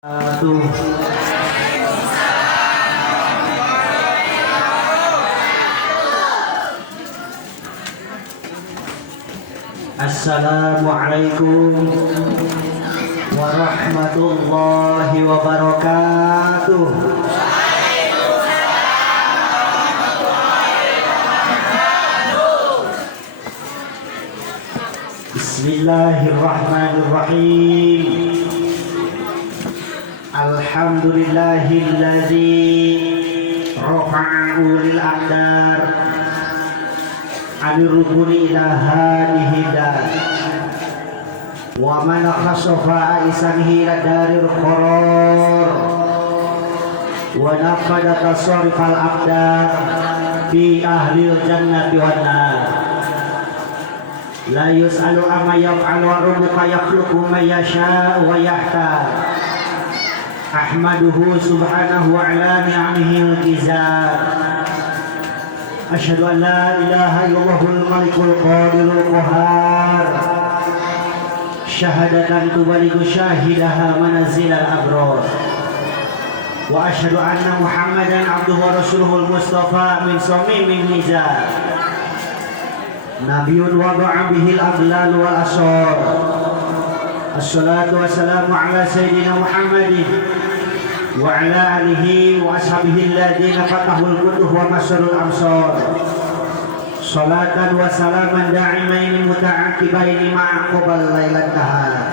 Aduh. Assalamualaikum warahmatullahi wabarakatuh. Bismillahirrahmanirrahim. Alhamdulillahilladzi rafa'a ulil aqdar anirukuni ila hadihi dar wa man khasafa isanihi ila darir qarar wa nafada tasarifal aqdar fi ahlil jannati wan nar la yus'alu amma yaf'alu wa rabbuka yakhluqu ma yasha wa yahtar. Ahmaduhu subhanahu wa ala ni'amihi al-jizar. Asyhadu an la ilaha illallahul malikul qadirul qahar. Syahadatan tubaligu syahidaha manazilal abrar. Wa asyhadu anna Muhammadan abduhu wa rasuluhul mustafa min samimin nizar. Nabiyyun wada'a bihil aglal wal asar. Assalatu wassalamu ala sayyidina Muhammadin wa ala alihi wa ashabihi alladhina fatahul futuh wa masarul amsar. Salatan wa salaman da'imaini muta'aqibaini ma'aqobal laylat nahar.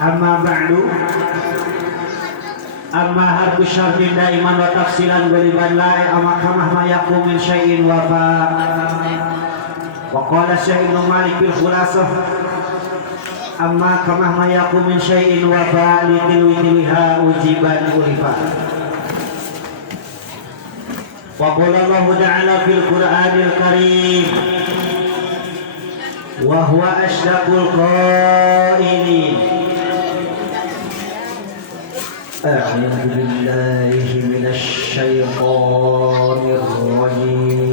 Amma ba'du. Amma harbu syarrin daiman wa tafsilan goliban la'i amakamah ma yakum min syai'in wa fa' wa qala Syekh Ibnu Malik bil khulasah amma kama yakum min syai'in wa fa'alitil witliha ujiban ulifa. Wa qala Allah ta'ala fil Qur'anil Karim wa huwa asdaqul qailin. A'udzu billahi minasy syaithanir rajim.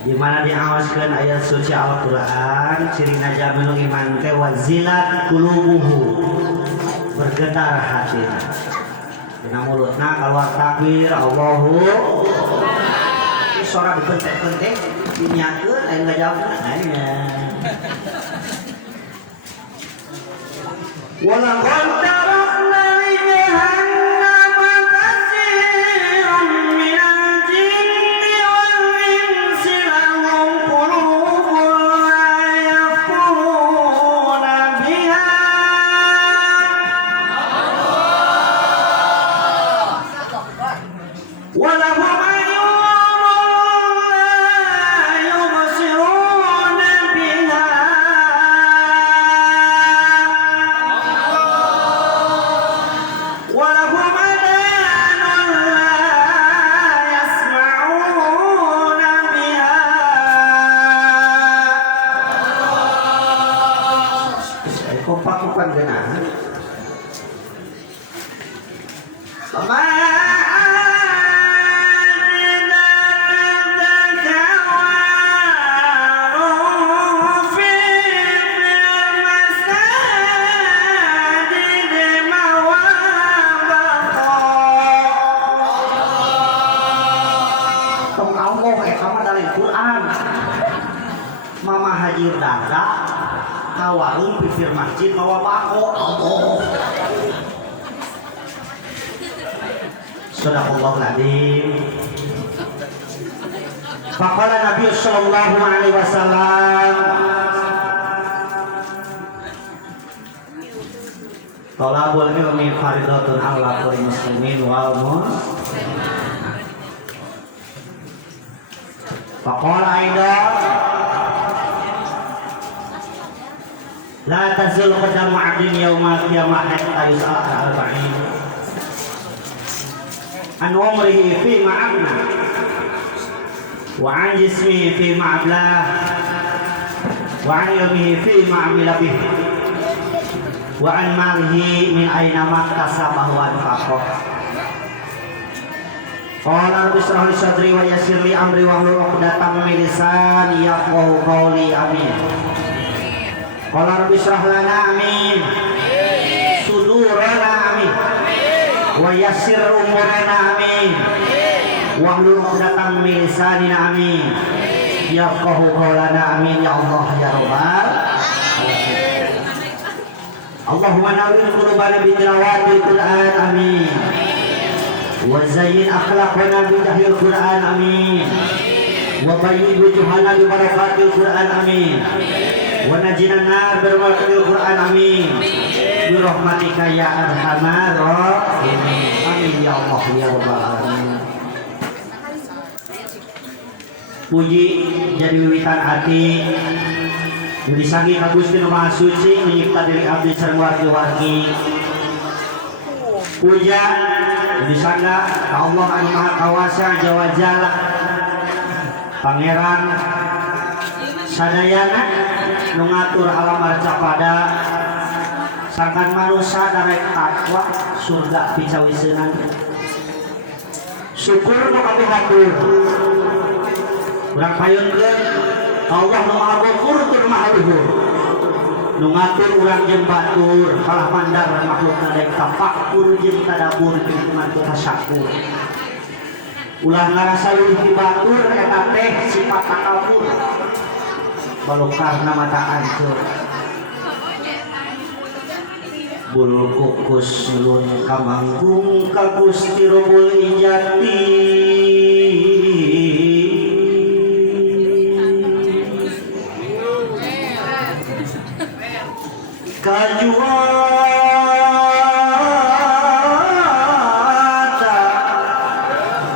Dimana diawaskan ayat suci Al-Quran cirina jamil iman teh wazilat qulubuhu bergetar hatinya dina mulutna keluar takbir Allahu suara dipentek-pentek dinyakeun aya ngajawabna aya wala qaddarna li jahannama katsiran minal jinni wal insi lahum qulubun la yafqahuna biha wa lahum a'yunun la yubsiruna biha ولهم آذان لا يسمعون بها kompak-kompak genah Mama Haji Daga kawarung pikir masjid mawa bako Allah Shadaqallahul adzim. Faqala Nabi sallallahu alaihi wasallam Tolabul ilmi faridatun ala kulli muslimin wal muslimat. Faqala aidan la tazul qadamu 'abdin yaumal qiyamah hatta yus'al arba'in an umrihi fi ma'abna wa an jismihi fi ma'ablah wa an ilmihi fi ma'amila bihi wa an malihi min aina maktasabahu wa anfaqah. Qala rabbi shrah li sadri wa yassir li amri wa hlul 'uqdatam min lisani yafqahu qawli. Amin. Qala rabbi shrah lana amin sudurana amin wa yassir umurana amin wa hlul 'uqdatam min lisanina amin yafqahu qawlana amin ya Allah ya rabbal alamin. Allahumma nawwir qulubana bi tilawatil Qur'an amin wa zayyin akhlaqana bi tahlil Qur'an amin wa bayyin wujuhana bi barakatil Qur'an amin wa najina nar bi barakatil Qur'an amin bi rahmatika ya arhamar rahimin. Amin ya Allah ya rabbal alamin. Puji jadi wiwitan hati jadi sangi Gusti Nu Maha Suci menyipta diri abdi sareng wargi-wargi. Puja jadi sangga ka Allah anu Maha Kawasa Jawa Jalla Pangeran sadayana nu ngatur alam marca pada sangkan manusia darek takwa surga picawiseunan. Syukur nu kabeh hatur. Urang payunkeun Allah nu Maha Ghafur tur Maha Luhur. Nu ngatur urang jeung batur kalah mandar makhlukna daek tafakkur jeung tadabbur jeung kumaha tasyakur. Ulah ngarasa leuwih batur eta teh sifat takabur. Balokarna mata ancur. Bulu kukus lun kamanggung ka Gusti Rabbul Ijati. Kajuata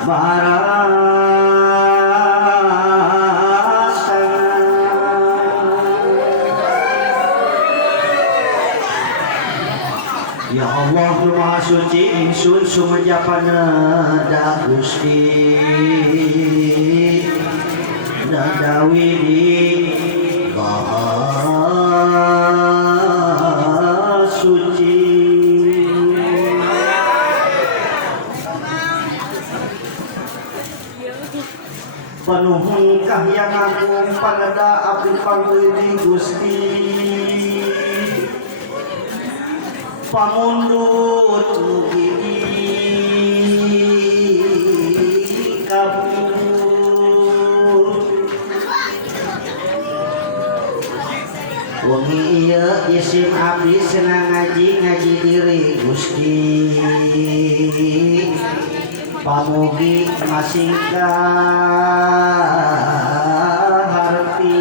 barasa ya Allah Nu Maha Suci ingsun sumeja paneda Gusti nadawi di panuhun kahiyang agung panada abdi pangwidi Gusti pamundut mugi kabur wengi ieu isim abdi senang ngaji diri Gusti pamugi masingka harti.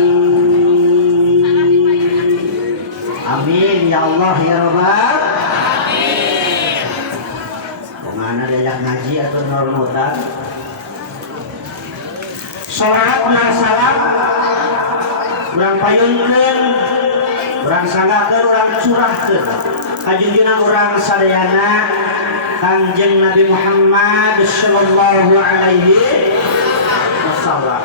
Amin ya Allah ya Rabbal amin. Kemana diajak ngaji atau normutan salat salam urang payunkeun urang sanggakeun urang curahkeun kajunjungan urang sadayana Kanjeng Nabi Muhammad sallallahu alaihi wasallam.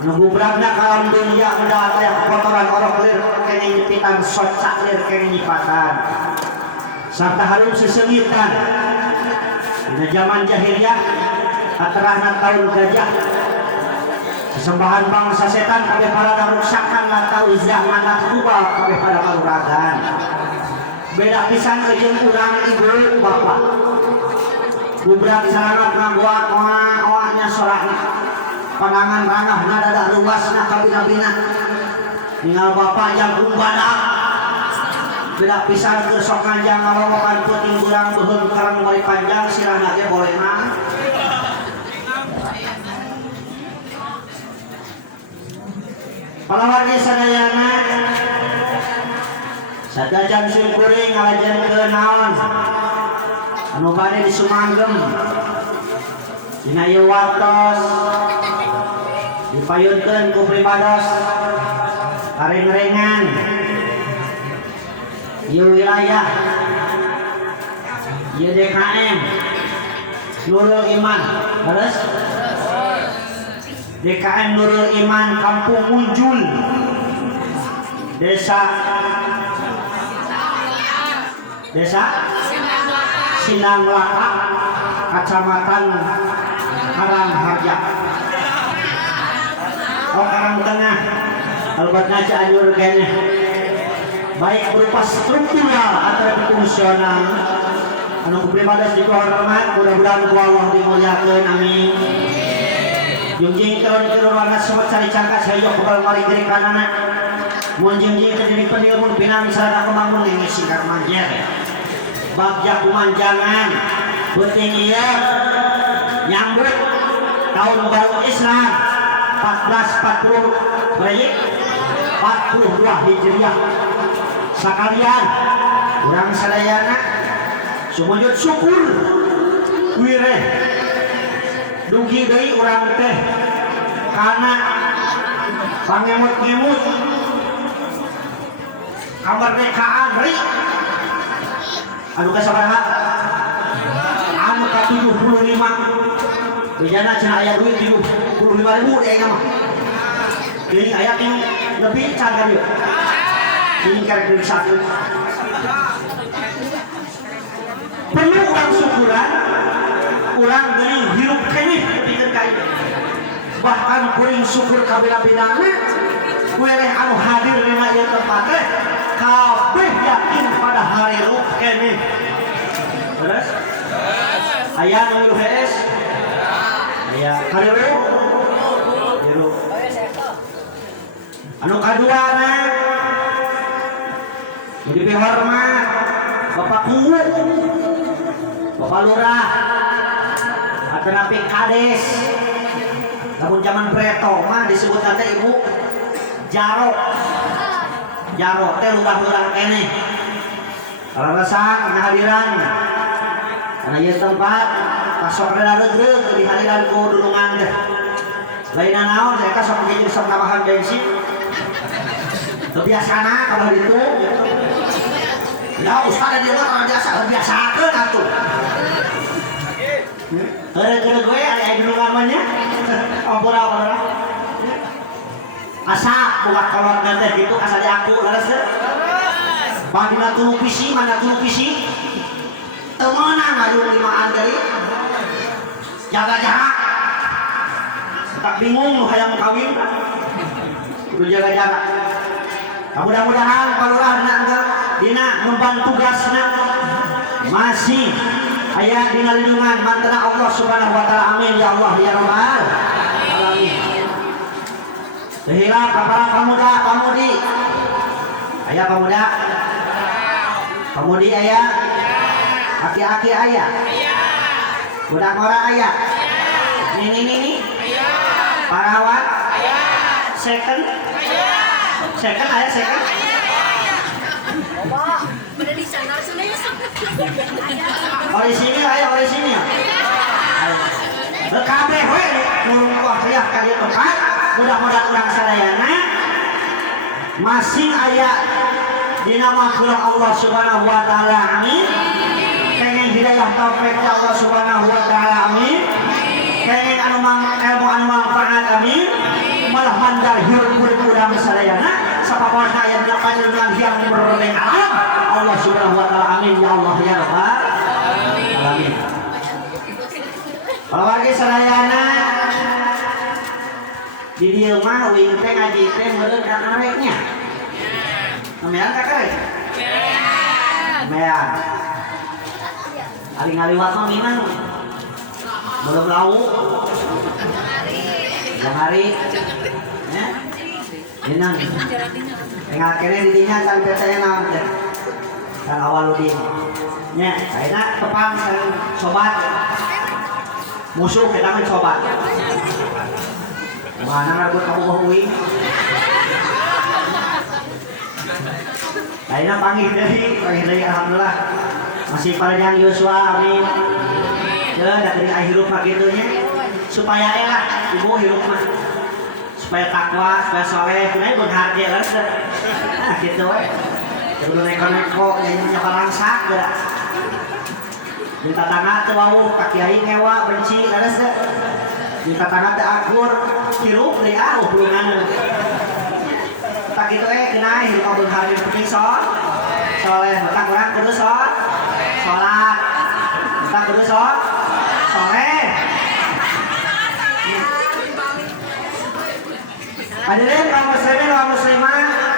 Nu gubragna ka alam dunya udah aya kotoran orok lir kene nyepitan socak lir kene nyipatan. Sarta harum sesengitan. Dina zaman jahiliyah aterahna taun gajah. Sesembahan bangsa setan kabeh pada ruksakan latau zaman naktuba kabeh pada kaluragan. Beda pisan jeung urang ibu bapak. Bubrag sarangat nganggoan oah-oahnya sorahna. Pandangan ranahna dadah ruasna kabina-bina. Ningal bapak yang badak. tidak pisah ke sok panjang ngalomokan puting kurang beheun karang mari panjang sirahna ge boleh mah. Para wargi sadayana sadajan syukuring ngalajan ke naon anu bade disumanggem dina ieu wartos dipayunkeun ku pribados karing-ringan ieu wilayah ieu DKM Nurul Iman terus DKM Nurul Iman Kampung Munjul Desa Sindang Laka Kecamatan Karangharja Karang Tengah Albatna Cianjur kene baik berupa struktural atau fungsional anu pribados dihormat mudah-mudahan ku Allah dimuliakeun amin jungjing keron warna semut cari cangkat saya bakal mari geri kanana mun jungjing ke diri penilmun pinang sarana kemangun ini singkat manjer bagja kumanjangan penting ieu nyambut tahun baru Islam 1440 baik 42 Hijriah sakalian urang sadayana sumujud syukur wireh dugi deui urang teh kana pangemut-ngemut kamardekaan ri anu kasabaraha anu ka 75 bejana cenah aya duit 75.000 deui mah deui aya yang lebih cagar yeuh ini karek duit satu perlu urang syukuran urang deui hirup keneh pikeun ka ieu bahkan kuring syukur kabila-bilana kueleh anu hadir dina ieu tempat teh kabeh yakin pada hari ruh keneh terus aya nu HS aya hari ruh hirup anu kaduana jadi hormat Bapak Kuwu Bapak Lurah atau napi kades namun zaman preto mah disebut nanti Ibu Jaro teh lurah-lurah kene alasan kehadiran karena ieu tempat pasok rada regreg dihadiran ku dulungan teh lain naon saya ka sok jadi sok tambahan bensin kebiasaan kalau itu ya ustaz dia mah biasa biasakeun atuh gara-gara gue ada dulungan mah nya ampura asa buat kolot nanti gitu asa di aku laras deh bagina tulu pisi mana tulu pisi temenan adu limaan dari jaga jarak tak bingung hayang kawin kudu jaga jarak mudah-mudahan palurah dina membantu tugasna masih aya dina lindungan mantena Allah Subhanahu wa taala amin ya Allah ya rabbal alamin. Sehingga para pemuda pamudi aya pemuda pamudi aya aki-aki aya budak orang aya ini parawat aya second aya second udah di sana sudah ya Orisinil ya kabeh we nurung wah kali tempat mudah-mudahan urang sadayana masing aya dina makhluk Allah Subhanahu wa taala amin pengen hidayah taufik Allah Subhanahu wa taala amin pengen anu ilmu anu manfaat amin malah mandar hirup kuring urang sadayana sapapawarna aya dina panjenengan yang murni alam Allah Subhanahu wa taala amin ya Allah ya rabbal alamin. Kalau warga sadayana di dieu mah uing teh ngaji teh meureun ka kareknya. Namean ka karek? Mean. Ali ngaliwat mah minang. Belum lau. Yang hari. Ya. Minang. Enggak kene di dinya can teh naon teh. Kang Awaludin nya ayeuna tepang sareng sobat musuh kedangan sobat mana rambut kamu bahuing ayeuna panggih deui alhamdulillah masih panjang Yosua amin ya dari hirup mah kitu nya supaya elah ibu hirup mah supaya takwa supaya soleh kunaon berharga lah nah kitu we kudu neko-neko nya balangsak geura minta tangga teu wau ka kiai ngewa benci leres teh minta tangga teu akur hirup deui bulungan tak kitu kena hirup kabul hari penting soleh mata urang kudu salat mata kudu soleh hadirin kaum muslimin wa muslimah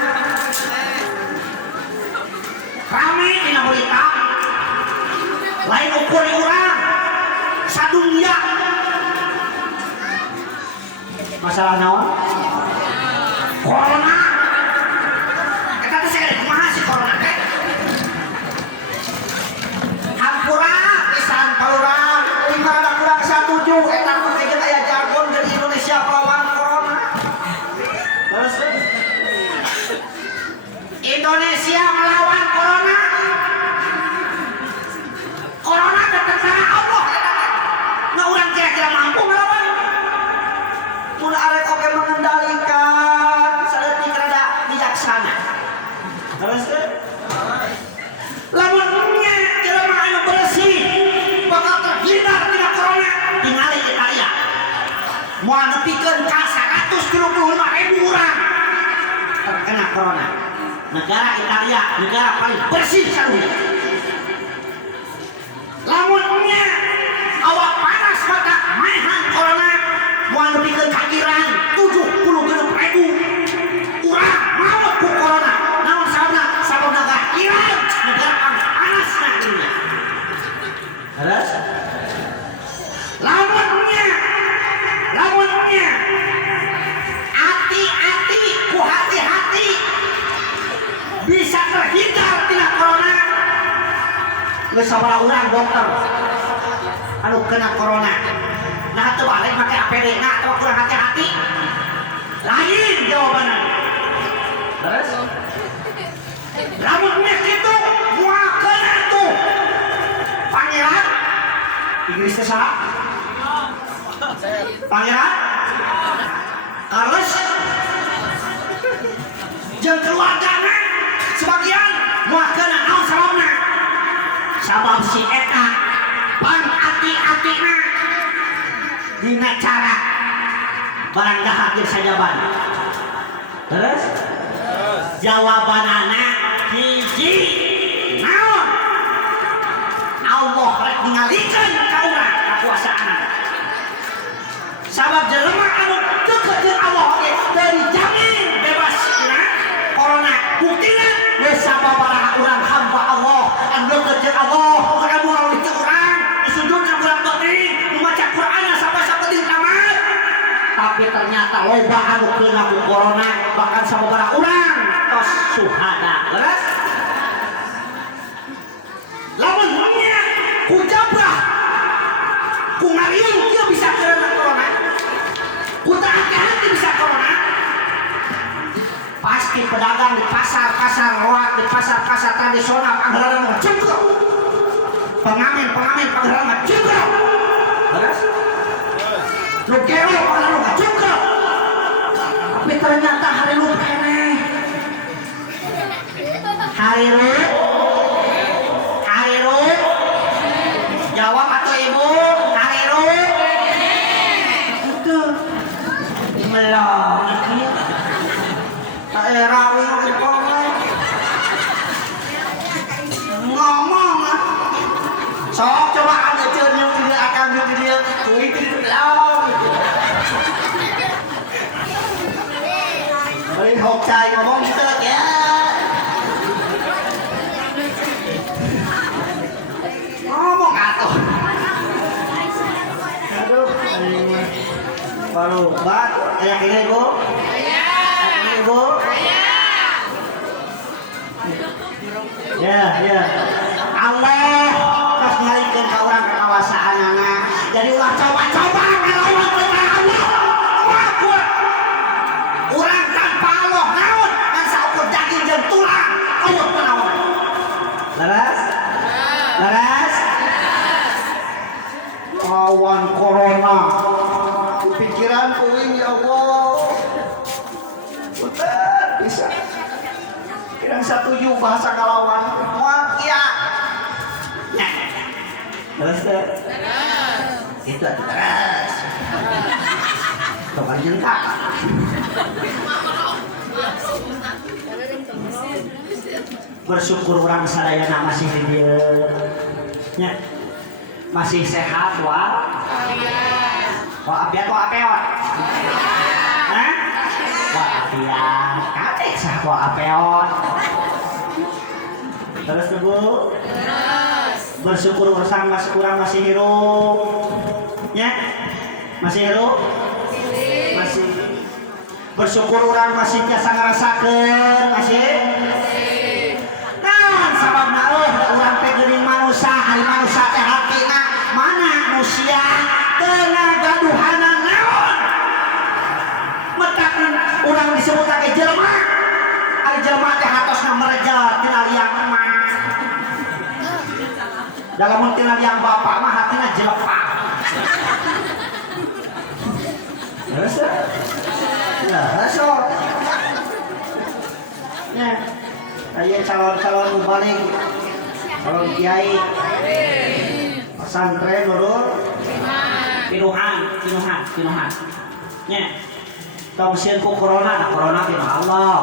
rame dina berita lain ukur urang sadunya masalah naon corona eta teh saya kumaha si corona teh hampura pisan palurang lima ada kurang 17 eta mah teh aya jargon dari Indonesia lawan corona terus Indonesia melawan corona tentara Allah nah urang kira-kira mampu melawan mun arek oge mengendalikan saeutik rada bijaksana terus lamun nya jelema anu bersih bakal terhindar tina corona tingali Italia moal nepikeun ka 125.000 urang terkena corona negara Italia negara paling bersih sadunya lamunnya awak panas maka maehan corona moal nepikeun ka Iran 76.000 urang maut ku corona naon sababna Iran negara paling panas na dunia terus lamunnya hati-hati ku hati-hati bisa terhindar tina corona geus sabaraha urang dokter anu kena corona nah teu balik make APD na teu kurang hati-hati lain jawabanna terus lamun meh kitu moal kena tuh pangeran Inggris teh saha pangeran Charles jeung keluargana sebagian moal kena naon sababna sabab si eta pan hati-hatina dina cara barang dahar jeung sajaban terus jawabanana hiji naon Allah rek ningalikeun ka urang kakuasaanna sabab jelema anu deukeut jeung Allah oge teu dijamin bebas tina corona buktina geus sababaraha urang hamba Allah anu deukeut jeung Allah anu ngawih teu urang disujudna bulan penting membaca Qur'anna sampai sapeting tamat tapi ternyata loba anu kena ku corona bahkan sababaraha urang tos suhada leres lamun nya ku jabah ku ngariung kieu bisa kena corona ku teu hati-hati bisa corona pasti pedagang di pasar roak di pasar tradisional panghareun mah jengkel pengamen panghareun mah jengkel terus lu gelo panghareun mah jengkel tapi ternyata hari lu keneh hari lu jawab atuh ibu hari lu itu melong era ngomong sok coba ada ceun dia akan dia kuit lawan beuh hok cai ngomong gitu ya ngomong atuh aduh baru bat aya kene Bu ibu Ya. Allah pas ngalikeun ka urang kekawasaanana. Jadi ulah coba-coba ngelawan perintah Allah. Kuat. Urang tanpa Allah naon ngan saukur daging jeung tulang. Allah kunaon. Laras? Lawan corona. Pikiran kuing ya Allah. Betul bisa. Kirang setuju bahasa kalawan. Moal kieu. Terus itu terus. Topan jentak. Bersyukur orang sadayana masih di dieu. Nya. Masih sehat walafiat. Hah? Walafiat. Kate sehat walafiat. Terus Bu. Bersyukur urang masih hirup. Nya? Masih hirup? Masih. Bersyukur urang masih tiasa ngarasakeun, masih? Naon sababna urang teh geuning manusia, ari manusia teh hatina mana manusia tenaga gaduhanan naon? Metakeun urang disebutake jelema. Ari jelema teh hatosna merejel tina liang emak. Dalam tina liang bapak mah hatina jelepak. Terus ya, so. Nah, ayo calon balik, calon kiai, pesantren nurul, pinuhan. Nya, tong sieun ku corona dina Allah.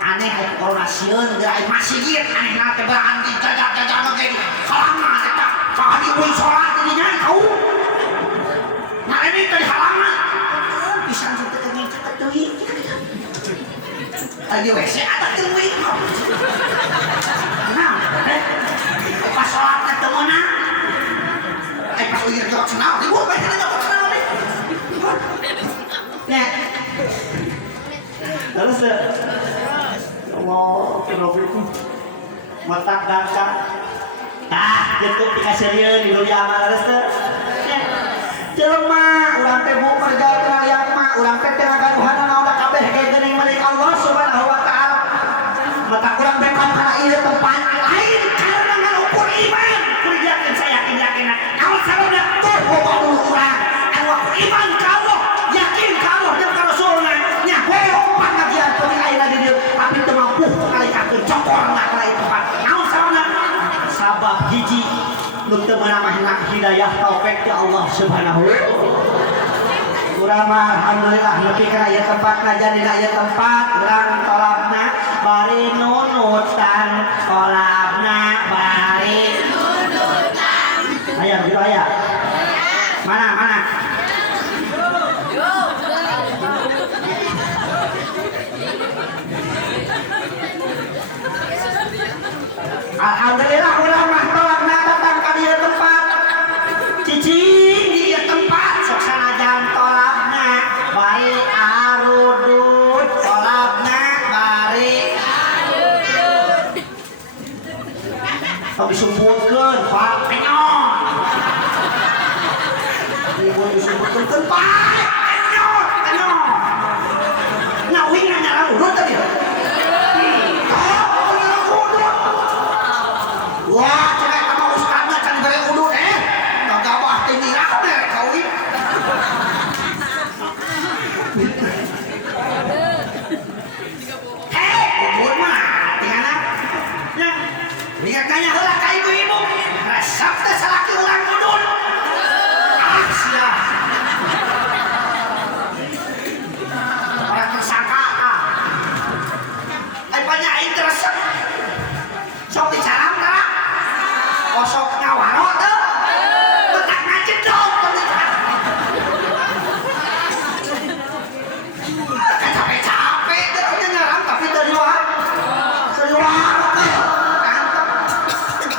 Aneh aya corona sieun geus masjid, aneh na teh baan dijajah-jajah ge halangan eta. Kahadi euy salat di nya kau. Nah ini teh halangan. Bisa teh ngecek teuing. Lagi WC ada teuing. Nah, pas sholat teh meunang. Pas uir jok cenah, ribut bae cenah jok cenah we. Nya. Terus Allah, kenapa matak dangka. Gitu dikasieun di dunia mah terus teh. Jelema urang teh bu kerja tina liang mah, urang teh teh ngagaduhan naon kabeh ge geuning milik Allah Subhanahu wa taala. Mata urang teh kana ieu tempat lain karena ngukur iman. Kudu yakin saya yakin. Naon sababna tuh boga dulu urang. Anu aku iman ka Allah, yakin ka Allah jeung ka Rasulna. Nya hoyong pangajian penting ayeuna di dieu tapi teu mampu ngalikakeun cokorna ka lain tempat. Naon sababna? Sabab hiji nu teu meunang hidayah taufik ti Allah Subhanahu wa taala. Urang mah alhamdulillah nepi ka ieu tempat ngajar dina ieu tempat urang tolabna bari nunutan tolabna bari nunutan. Aya gitu aya. Mana? Alhamdulillah urang mah tolabna datang ka ieu tempat. Cicing di ieu tempat sok sanajan tolabna bari arudut tolabna bari arudut. Tapi disebutkeun Pak Penyon. Ibu disebutkeun Pak Penyon. Ngawing nyarang urut tadi. Wah, cenah eta mah ustadna can bere udut kagawah teh nirah teh kawi. Udut mah tingana. Nya, lihat nanya heula ka ibu-ibu. Resep teh salaki ulang udut. Sia. Orang tersangka. Ai banyak aing resep. Sok dicaram tara. Kosok ngawaro teh. Betak ngajedog pernikahan. Capek-capek teh nyaram tapi teu luar.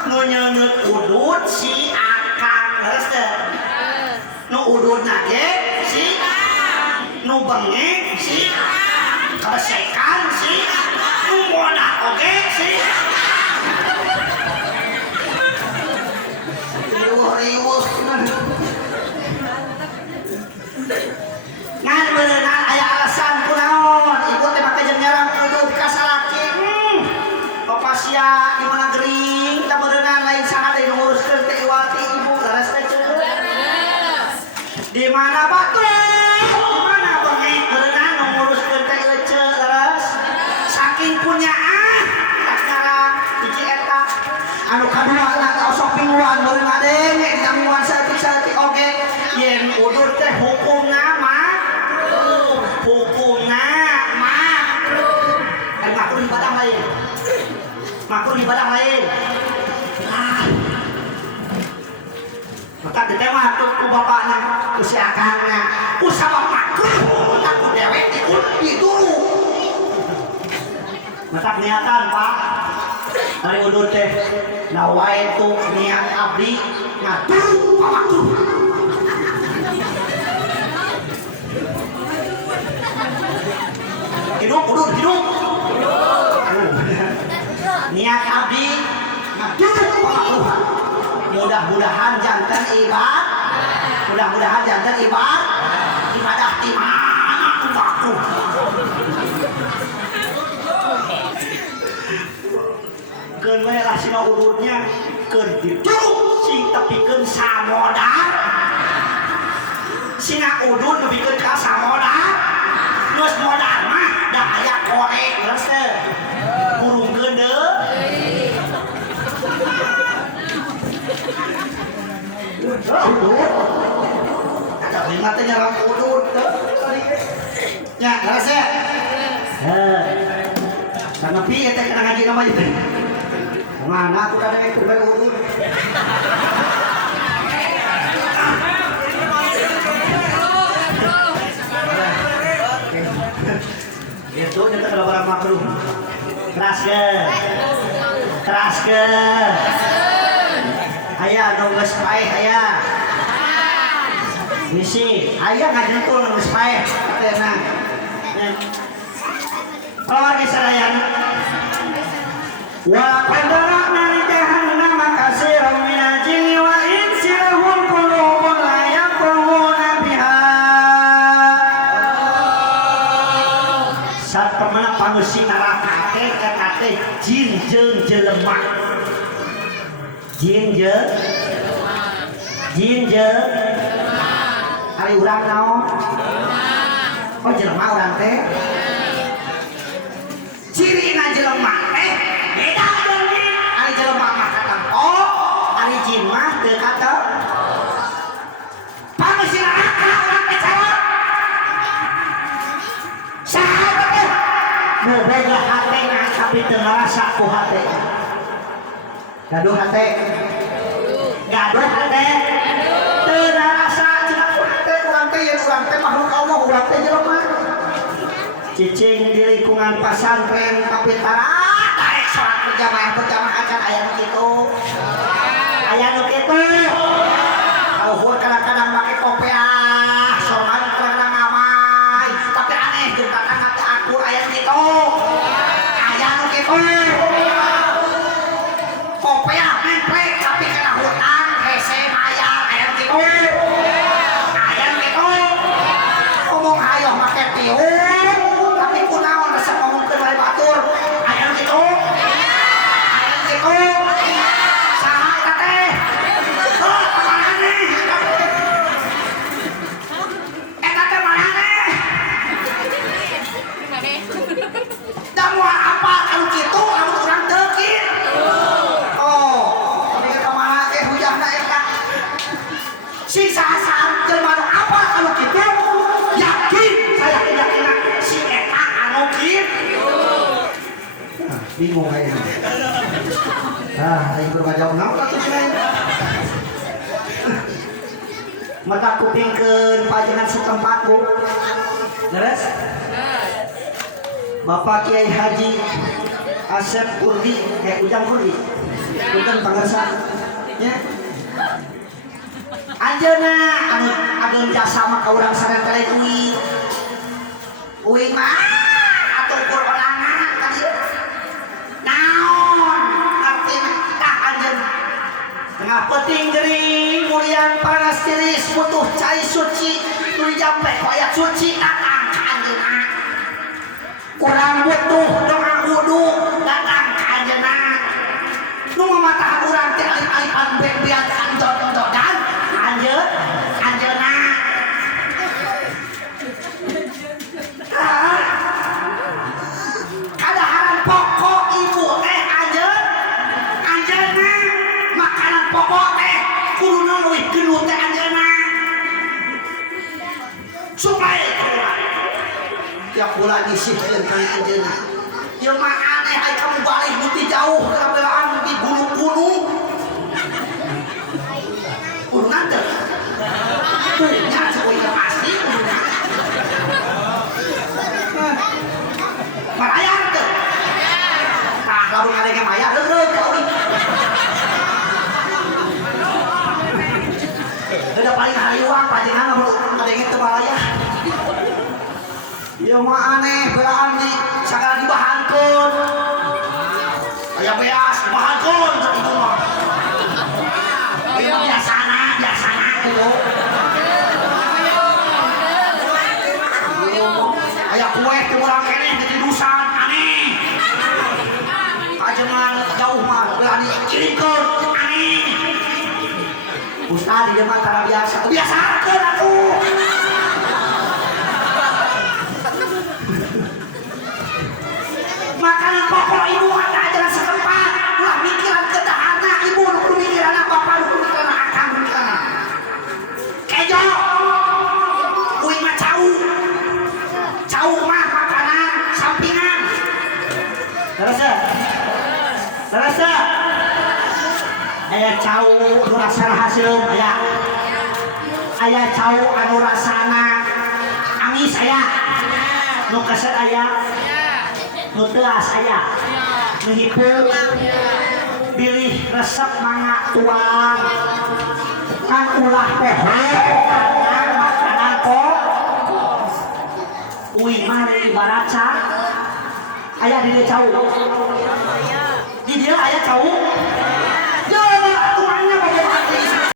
Nu nyeungeut udut si akang geus teh. Nu udutna ge si nu bengek si kabesekan si nu modak oge si riweuh ngan beunang aya alasan kunaon ibu teh make jeung nyarang udud ka salaki papasia di mana gering da beunang lain saha deui nguruskeun teh iwati ibu leres teh ceuk di mana batu di mana bengi beunang nguruskeun teh eceuk leres saking punyaan tak nyarang hiji eta anu kadua lah sok pinguan beunang ade nya pinguan saeutik-saeutik oge yen udud teh hukumna makruh ibadah lain maka ditembak ku bapakna ku si akangna ku sabab makruh maka ku dewek di dulu maka niatan pak dari udud teh nawaitu niat abdi ngatur makruh hidup udud hidup niat abdi ngatur makruh mudah-mudahan jantan ibadah di mana makruh keun we lah sina ududnya keun ditu sing tepikeun samodar sina udud tepikeun ka samodar geus modar mah da aya korek geus teh burungkeun deui ada lima teh nyarang udud nya geus ya sanepi eta kana ngaji nama ieu teh mana aku da dewek keur udud itu nyata kalau barang makruh teras ke aya nu geus paeh aya misi aya ngajentul nu geus paeh teh keluar geus sadayana wa qadarna li jahannam katsiran minal jinni wal insi lahum qulubun la yafqahuna biha satemana panusi neraka teh eta teh jin jeung jelema jin jeung ari urang naon oh jelema urang teh cirina jelema teh beda jeung ari jelema mah katempo ari jin mah teu katempo panusi neraka urang teh cawat saha teh boga hatena tapi teu ngarasa ku hatena gaduh hate teu ngarasa cenah ku hate urang teh yen urang teh makhluk Allah urang teh jelema cicing di lingkungan pesantren tapi tarik sholat berjamaah acan aya nu kitu luhur kadang-kadang make kopiah soman kadang ngamai tapi aneh jeung kadang teh akur aya nu kitu kopiah nemplek tapi kena hutang hese mayar aya nu kitu ngomong hayo make tiung tapi kunaon resep ngomongkeun wae batur aya nu kitu saha eta teh eta teh maneh da moal apa anu kitu anu urang teu kitu tapi ka mana teh hujahna eta si saha jelema anu apa anu kitu yakin saya yakin si eta anu kitu bingung aya aing berbaca naon atuh cenah mata kupingkeun pajengan setempat Bu beres Bapak Kiai Haji Asep Kurdi Ujang Kurdi punten pangarsa nya anjeunna anu ageun jasa mah ka urang sareng uing mah atuh ukur orangan ka dieu naon Ngapeting gering mulian panas tiris butuh cai suci tuluy jampe ku aya suci datang ka anjeunna urang butuh doa wudu datang ka anjeunna nu mamatahan urang teh alif-alifan bebian anjot-anjotan anjeunna kadaharan pokok ibu teh anjeunna makanan pokok teh kudu leuwih geulut teh anjeunna supaya tiap bulan disihkeun ka anjeunna ieu mah aneh aya kamu balik beuti jauh ka belaan di gunung-gunung kudu nanteu nya cuy pasti kudu marayang teh tah lamun ngarenge maya leureuh ka euy udah paling hayuang pajangan lamun ngarenge teu marayah ieu mah aneh belaan di sagala dibahankeun aya beas dibahankeun teh itu mah ieu mah biasana kitu aya kue teh urang keneh jadi dusan aneh ajengan jauh mah belaan dikirimkeun aneh Ustaz dia mah tara biasa kebiasaan atuh makanan pokok ibu ada ajaran setempat ulah mikiran kedahana ibu nu kudu mikiran bapak nu kudu mikiran akang mikiran kejo uing mah cau mah makanan sampingan terasa aya cau nu rasana hasilum aya cau anu rasana amis aya nu keset aya nu teuas aya nu hipeu bilih resep mangga tuang kan ulah pohon makanan pokok uing mah ibarat ca aya di dieu cau di dieu aya cau